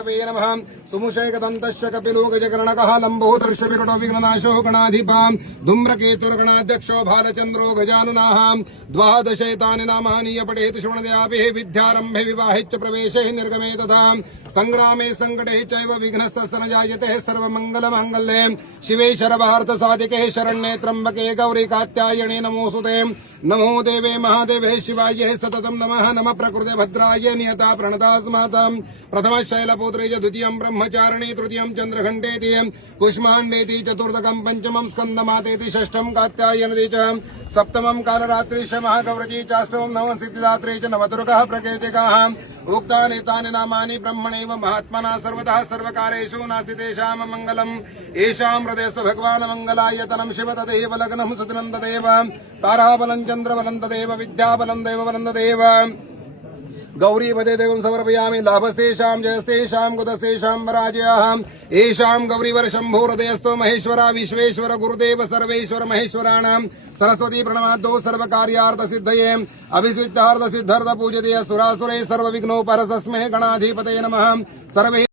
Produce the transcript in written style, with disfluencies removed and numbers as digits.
नमः सुमुषैकदन्तश्च कपिलो गजकर्णकः लम्बोदर्श विकटो विघ्ननाशो गणाधिपाम् धूम्रकेतुर्गणाध्यक्षो भालचन्द्रो गजाननः द्वादशैतानि नामानि पठेत् श्रवणदयाभिः विद्यारम्भे विवाहे च प्रवेशे निर्गमे तथा सङ्ग्रामे सङ्कटे चैव विघ्नस्तस्य न जायते सर्वमङ्गलमाङ्गल्ये शिवे शरवार्थसाधिके शरण्ये त्र्यम्बके गौरी कात्यायने नमोऽस्तुते नमो देवे महादेवे शिवाय सततं नमः नमः प्रकृते भद्राय नियता प्रणतास्मात् प्रथमः शैलपुत्री च द्वितीयं ब्रह्मचारिणी तृतीयं चन्द्रघण्टेति कुष्माण्डेति चतुर्थकं पंचमं स्कन्दमातेति षष्ठं कात्यायनेति च सप्तमं कालरात्रिश्च महागौरजी चाष्टमं नवं सिद्धिदात्री च नवदुर्गः प्रकृतिकाः उक्तानि तानि नामानि ब्रह्मणैव महात्मना सर्वतः सर्वकारेषु नास्ति तेषां मङ्गलम् येषां हृदयस्तु भगवान् मङ्गलायतनं शिव तदेव लग्नं सुदिनं तदेव ताराबलं चन्द्रबलं तदेव विद्याबलं दैवबलं तदेव गौरी पदे देवं समर्पयामि लाभस्तेषां जयस्तेषां कुतस्तेषां पराजयाः येषां गौरीवर शम्भोहृदयस्थो महेश्वर विश्वेश्वर गुरुदेव सर्वेश्वर महेश्वराणां सरस्वती प्रणमाद्यो सर्वकार्यार्थसिद्धये अभिसिद्धार्थसिद्धर्थ पूजते सुरासुरे सर्वविघ्नोपहरतस्मै गणाधिपतये नमः सर्वे